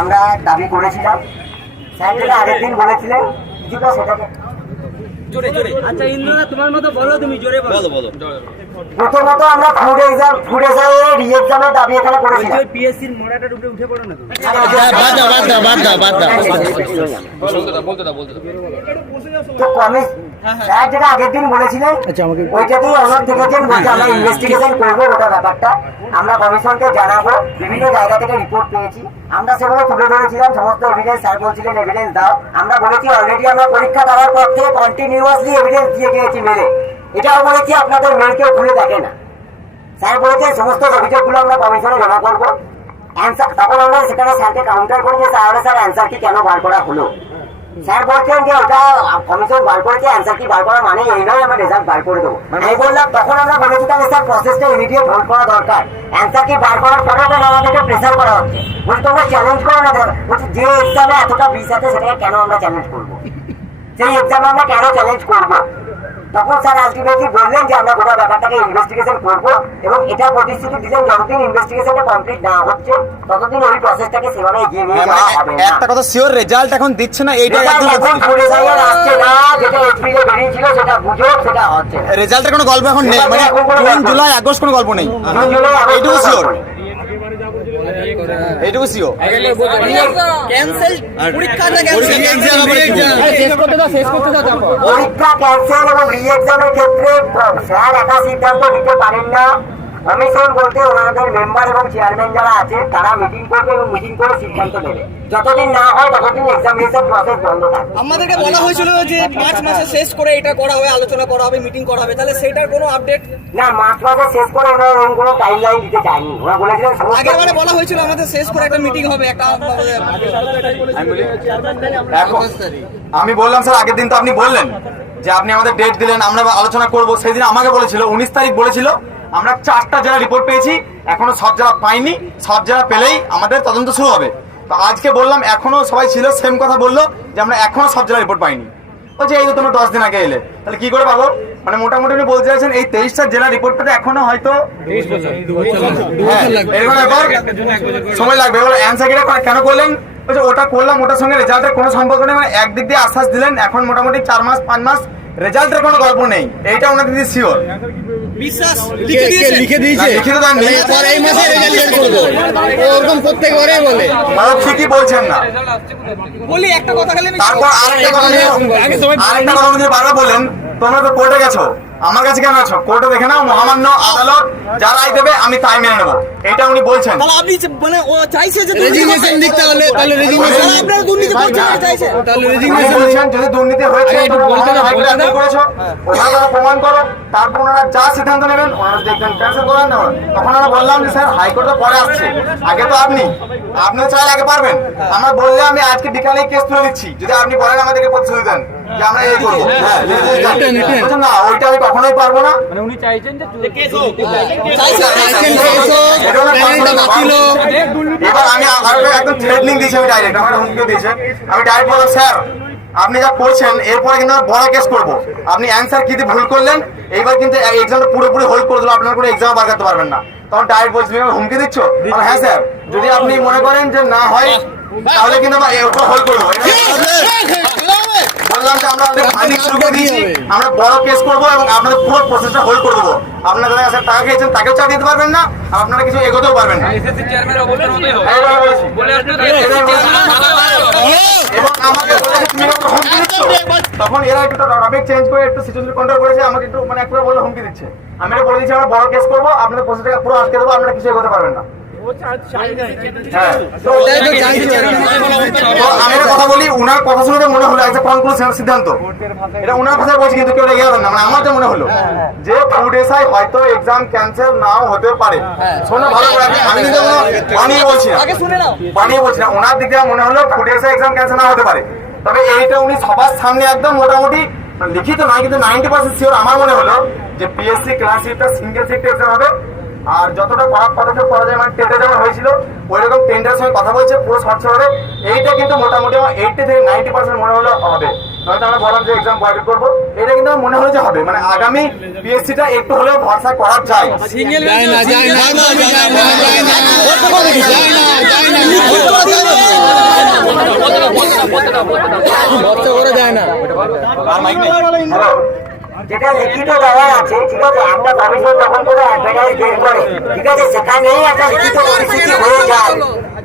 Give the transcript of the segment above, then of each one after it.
আমরা দাবি করেছিলাম স্যার যেটা আগের দিন বলেছিলেন কিছুটা সেটাকে আচ্ছা ইন্দ্রদা তোমার মতো বলো তুমি জোরে বলো প্রথমত আমরা ফুড এক্সাম ফুড এক্সামে রি এক্সামের দাবি এখানে করেছিলাম পিএসসির মোড়াটার উপরে উঠে পড়ো না বাদ দাও বাদ দাও বাদ দাও বাদ দাও তো কমিশ স্যার যেটা আগের দিন বলেছিলেন ওইটাতেই আমরা ইনভেস্টিগেশন করব ওটা ব্যাপারটা আমরা কমিশনকে জানাব বিভিন্ন জায়গা থেকে রিপোর্ট পেয়েছি আমরা সেগুলো তুলে ধরেছিলাম সমস্ত এভিডেন্স স্যার বলছিলেন এভিডেন্স দাও। আমরা বলেছি অলরেডি আমরা পরীক্ষা দেওয়ার পর থেকে কন্টিনিউয়াসলি এভিডেন্স দিয়ে গিয়েছি মেলে এটাও বলেছি, আপনাদের মেলকেও খুলে দেখে না। স্যার বলেছে, সমস্ত অভিযোগগুলো আমরা কমিশনে জমা করব। অ্যান্সার তখন আমরা সেখানে স্যারকে কাউন্টার করে যে স্যার স্যার অ্যান্সার কি কেন বার করা হলো? স্যার বলছেন যে ওটা কমিশন বার করেছে অ্যান্সার কি বার করা মানে এই নয় আমরা রেজাল্ট বার করে দেবো। আমি বললাম তখন আমরা বলেছি তাহলে স্যার প্রসেসটা ইমিডিয়েট হোল্ড করা দরকার। অ্যান্সার কি? বার করার পরে আমাদেরকে প্রেশার করা হচ্ছে। বলছি তোমরা চ্যালেঞ্জ করো না বলছি যে এক্সামে এতটা বিষ আছে সেটাকে কেন আমরা চ্যালেঞ্জ করব? সেই এক্সামে আমরা কেন চ্যালেঞ্জ করব? তখন স্যার আলটিমেটলি বললেন যে আমরা গোটা ব্যাপারটাকে ইনভেস্টিগেশন করব এবং এটা প্রতিশ্রুতি দিলেন যতদিন ইনভেস্টিগেশনটা কমপ্লিট না হচ্ছে ততদিন ওই প্রসেসটাকে সেভাবে এগিয়ে নিয়ে হ্যাঁ, যাওয়া মানে হবে না। একটা কথা শিওর রেজাল্ট এখন দিচ্ছে না এইটা একদম এখন যাইয়ে আসছে না যেটা এপ্রিলে বেরিয়েছিল সেটা গুজব সেটা হচ্ছে রেজাল্টের কোনো গল্প এখন নেই মানে জুন জুলাই আগস্ট কোনো গল্প নেই। জুন জুলাই আগস্ট এইটুকু শেষ করতে দাও নেই। এইটুকু শিওর পরীক্ষা ক্যান্সেল এবং রি এক্সামের ক্ষেত্রে স্যার একা সিদ্ধান্ত নিতে পারেন না। কমিশন বলতে ওনাদের মেম্বার এবং চেয়ারম্যান যারা আছে তারা মিটিং করবে এবং মিটিং করে সিদ্ধান্ত নেবে। যতদিন না হয় ততদিন এক্সামিনেশন প্রসেস বন্ধ থাকবে। আমাদেরকে বলা হয়েছিল যে মার্চ মাসে শেষ করে এটা করা হবে আলোচনা করা হবে মিটিং করা হবে। তাহলে সেটার কোনো আপডেট না মার্চ মাসে শেষ করে ওনারা ওরকম কোনো টাইম লাইন দিতে চায়নি ওরা বলেছিলেন সমস্ত- আগের বলা হয়েছিল আমাদের শেষ করে একটা মিটিং হবে একটা আমি বললাম স্যার আগের দিন তো আপনি বললেন যে আপনি আমাদের ডেট দিলেন আমরা আলোচনা করব। সেই দিন আমাকে বলেছিল উনিশ তারিখ বলেছিল আমরা চারটা জেলা রিপোর্ট পেয়েছি এখনও সব জেলা পাইনি সব জেলা পেলেই আমাদের তদন্ত শুরু হবে। তো আজকে বললাম এখনও সবাই ছিল সেম কথা বলল যে আমরা এখনও সব জেলা রিপোর্ট পাইনি। বলছে এই তো তোমরা দশ দিন আগে এলে। তাহলে কি করে পাবো? মানে মোটামুটি উনি বলতে চাইছেন এই তেইশটা জেলা রিপোর্ট পেতে এখনও হয়তো হ্যাঁ, এরকম ব্যাপার সময় লাগবে। এবার অ্যান্সার কেন করলেন? বলছে ওটা করলাম ওটার সঙ্গে রেজাল্টের কোনো সম্পর্ক নেই মানে একদিক দিয়ে আশ্বাস দিলেন এখন মোটামুটি চার মাস পাঁচ মাস রেজাল্টের কোনো গল্প নেই। এইটা ওনার দিদি শিওর বিশ্বাস? লিখে দিয়েছে? লিখে দিয়েছে? লিখিত দেননি। এই মাসে রেজাল্ট করব। ওরকম প্রত্যেকবারে বলে। মানে ঠিকই বলছেন না। বলি একটা কথা খালি তারপর আরেকটা কথা নিয়ে আরেকটা কথা নিয়ে বারবার বলেন তোমরা তো পড়ে গেছো। আমার কাছে কেন আছো? কোর্টে দেখে নাও মহামান্য আদালত যা রায় দেবে আমি তাই মেনে নেব। এটা উনি বলছেন। তাহলে আপনি মানে ও চাইছে যে রেজিগনেশন দিক তাহলে তাহলে রেজিগনেশন আপনারা দুর্নীতি করছেন চাইছে। তাহলে রেজিগনেশন বলছেন যদি দুর্নীতি হয়েছে একটু বলতে মহামান্য বলতে appeal করেছ। ওনারা তারা প্রমাণ করো। তারপর ওনারা যা সিদ্ধান্ত নেবেন ওনারা দেখবেন ক্যান্সেল করেন না। তখন আমরা বললাম যে স্যার হাইকোর্টে পরে আসছে। আগে তো আপনি। আপনি চাইলে আগে পারবেন। আমরা বললে আমি আজকে বিকালে কেস তুলে দিচ্ছি যদি আপনি বলেন আমাদেরকে প্রতিশ্রুতি দেন। যে আমরা এই করব। হ্যাঁ রিটেন। বলছেন, না ওইটা আমি কখনোই পারব না। প্যানেলটা personal বাতিল হোক। এবার আমি একদম থ্রেটনিং দিয়েছি আমি ডাইরেক্ট আমার হুমকি দিয়েছে। আমি ডাইরেক্ট বললাম স্যার আপনি যা করছেন এরপরে কিন্তু বড় কেস করব। আপনি অ্যান্সার কি দিয়ে ভুল করলেন এইবার কিন্তু এক্সামটা পুরোপুরি হোল্ড করে দিল আপনার কোনো এক্সাম বার করতে পারবেন না। তখন ডাইরেক্ট বলছি হুমকি দিচ্ছ? হ্যাঁ স্যার। যদি আপনি মনে করেন যে না হয় তাহলে কিন্তু আমরা হোল্ড করব বললাম যে আমরা আমাদের শুরু করে দিয়েছি আমরা বড় কেস করব এবং আপনাদের পুরো প্রসেসটা হোল্ড করে দেবো। আপনারা যারা কাছে টাকা খেয়েছেন তাকেও চা দিতে পারবেন না আপনারা কিছু এগোতেও পারবেন না। এবং আমাকে বলেছে তুমি আমাকে হুমকি দিচ্ছ? তখন এরা একটু টপিক চেঞ্জ করে একটু সিচুয়েশন কন্ট্রোল করেছে আমাকে একটু মানে একটু বলে হুমকি দিচ্ছে। আমি এটা বলে দিচ্ছি আমরা বড় কেস করব আপনাদের প্রসেসটাকে পুরো আটকে দেবো আপনারা কিছু এগোতে পারবেন না। হ্যাঁ। তো আমি বলি উনার কথা শুনে তো মনে হলো একটা কনক্লুশন সিদ্ধান্ত? এটা উনার কথা বলছি কিন্তু কেউ রেগে না মানে আমার তো মনে হলো যে ফুড এসআই হয়তো এক্সাম ক্যান্সেল নাও হতে পারে। শোনো ভালো করে আমি- আমি কিন্তু কোনো বানিয়ে বলছি না। আগে শুনে নাও। বানিয়ে বলছি না। ওনার দিক থেকে মনে হলো ফুড এসআই এক্সাম ক্যান্সেল না হতে পারে। তবে এইটা উনি সবার সামনে একদম মোটামুটি লিখিত নয় কিন্তু নাইনটি পার্সেন্ট শিওর আমার মনে হলো যে পিএসসি ক্লাস শিফটটা সিঙ্গেল সিট এক্সাম হবে। আর যতটা করার পদক্ষেপ করা যায় মানে টেন্ডার যেমন হয়েছিল ওই রকম টেন্ডারের সঙ্গে কথা বলছে পুরো স্বচ্ছ হবে এইটা কিন্তু মোটামুটি আমার এইটি থেকে নাইনটি পার্সেন্ট মনে হলো হবে নয়তো আমরা বললাম যে এক্সাম বয়কট করব এটা কিন্তু আমার মনে হলো যে হবে মানে আগামী পিএসসিটা একটু হলেও ভরসা করা যায় যায় করা যেটা লিখিত দেওয়া আছে, ঠিক আছে? একটা কমিশন যখন কোনো অ্যাডভার্টাইজ বের করে। ঠিক আছে? সেখানেই একটা লিখিত পরিস্থিতি হয়ে যায়।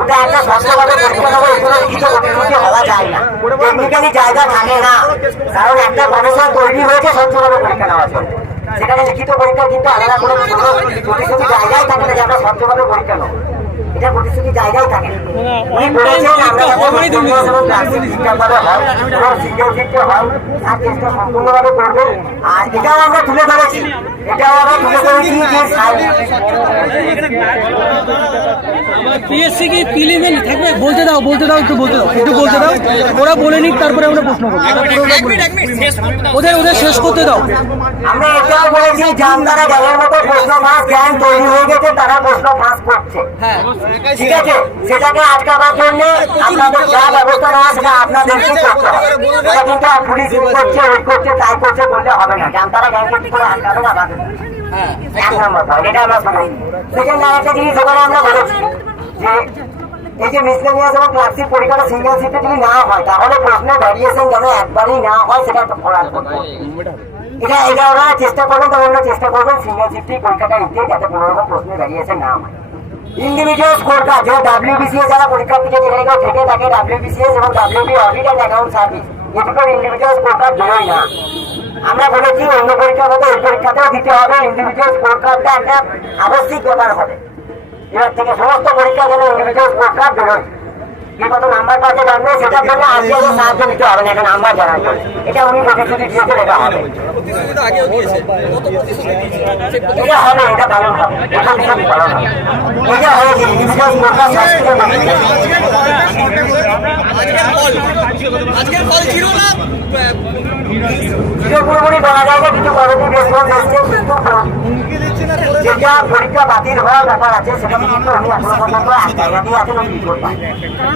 ওটা একটা স্বচ্ছভাবে পরীক্ষা নেব এগুলো লিখিত পরিস্থিতি হওয়া যায় না। টেকনিক্যালি জায়গা থাকে না। কারণ একটা কমিশন তৈরি হয়েছে, স্বচ্ছভাবে পরীক্ষা নেওয়ার জন্য। সেখানে লিখিত পরীক্ষা কিন্তু আলাদা করে প্রতিশ্রুতি জায়গায় থাকে না যে আমরা স্বচ্ছভাবে পরীক্ষা নেব। এটা প্রতিশ্রুতি জায়গায় থাকে উনি বলেছেন আমরা যাতে continuous এবং প্রাথমিক ঠিকঠাকভাবে হয় হয় তার চেষ্টা সম্পূর্ণভাবে করবেন আর এটাও আমরা তুলে ধরেছি। এটাও আমরা তুলে ধরেছি পিএসসি কি প্রিলিমিনারি থাকবে? বলতে দাও বলতে দাও একটু বলতে দাও। একটু বলতে দাও। ওরা বলে নিক তারপরে আমরা প্রশ্ন করব। ওদের ওদের শেষ করতে দাও। আমরা এটাও বলেছি যান তারা জ্ঞানের মতো প্রশ্ন ফাঁস জ্ঞান তৈরি হয়ে গেছে তারা প্রশ্ন ফাঁস করছে। ঠিক আছে সেটাকে আটকাবার জন্য আপনাদের যা ব্যবস্থা নেওয়া সেটা আপনাদেরকে করতে হবে কিন্তু পুলিশ করছে ওই করছে তাই করছে বললে হবে না। তারা করে আটকাবে না এক নম্বর এটা আমরা শুনেছি সেকেন্ড আরেকটা জিনিস ওখানে আমরা বলেছি যে এই যে মিসলেনিয়াস এবং ক্লাসিক পরীক্ষাটা সিঙ্গেল সিটে যদি না হয় তাহলে ভ্যারিয়েশন যেন একবারই না হয় সেটা একটা ফলার করতে এটা এটা ওরা চেষ্টা করবেন তবে ওরা চেষ্টা করবেন সিঙ্গেল সিটটি পরীক্ষাটা দিতে যাতে কোনো রকম প্রশ্নের ভ্যারিয়েশন না হয়। ইন্ডিভিজুয়াল স্কোর কার্ড যেমন ডাব্লিউবিসিএস যারা পরীক্ষার্থীকে যেখানে কেউ থেকে থাকে ডাব্লিউবিসিএস এবং WB audit and account service এটুকুর ইন্ডিভিজুয়াল স্কোর কার্ড বেরোয় না। আমরা বলেছি, অন্য পরীক্ষার মতো এই পরীক্ষাতেও দিতে হবে ইন্ডিভিজুয়াল স্কোর কার্ডটা একটা আবশ্যিক ব্যাপার হবে। এবার থেকে সমস্ত পরীক্ষা যেন ইন্ডিভিজুয়াল স্কোর কার্ড বেরোয় কত নাম্বার জানবে সেটার জন্য সাহায্য নিতে হবে না একটা নাম্বার জানার এটা উনি প্রতিশ্রুতি দিয়েছে এটা হবে। এটা হবে এটা পালন হবে। এটা ভীষণ পালন হবে এটা হয়েছে ইন্ডিভিজুয়াল স্কোর কার্ড আজকের ফল। ছিল না পুরোপুরি বলা যায় না কিছু পজিটিভ রেসপন্স কিন্তু যেটা পরীক্ষা বাতিল হওয়ার ব্যাপার আছে সেটা কিন্তু উনি এখনও পর্যন্ত জায়গা দিয়ে আছেন ওই রিপোর্ট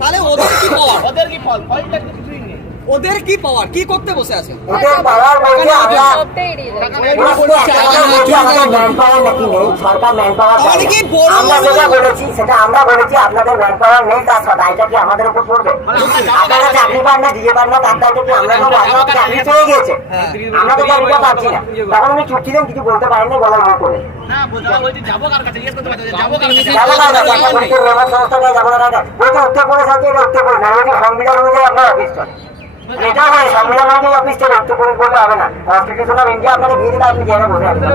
তাহলে ওদের কি ফল? ওদের কি ফল? ওদের কি পাওয়ার কি করতে বসে আছে? ওদের পাওয়ার বলতে আমরা যাবে সরকার ম্যান পাওয়ার তাহলে কি বড় আমরা যেটা বলেছি সেটা আমরা বলেছি আপনাদের ম্যান পাওয়ার নেই তার দায়টা কি আমাদের উপর পড়বে? আপনারা চাকরি পান না দিয়ে পান না তার দায়টা কি আমরা নেব আপনারা চাকরি পেয়ে গেছে আমরা তো চাকরিটা পাচ্ছি না। তখন উনি চুপ ছিলেন কিছু বলতে পারেননি বলার মুখ করে যাব কার কাছে? একটা পরীক্ষার লেবার সংস্থা নিয়ে যাব না কার কাছে? বলছে উত্তরপ্রদেশ আছে এটা উত্তরপ্রদেশ না সংবিধান অনুযায়ী আপনার অফিস চলে। এটা হয় সংবিধান অনুযায়ী অফিস চলে উত্তরপ্রদেশ বললে হবে না। কনস্টিটিউশন অফ ইন্ডিয়া আপনাকে দিয়ে দিলে আপনি জেনে বসে আছেন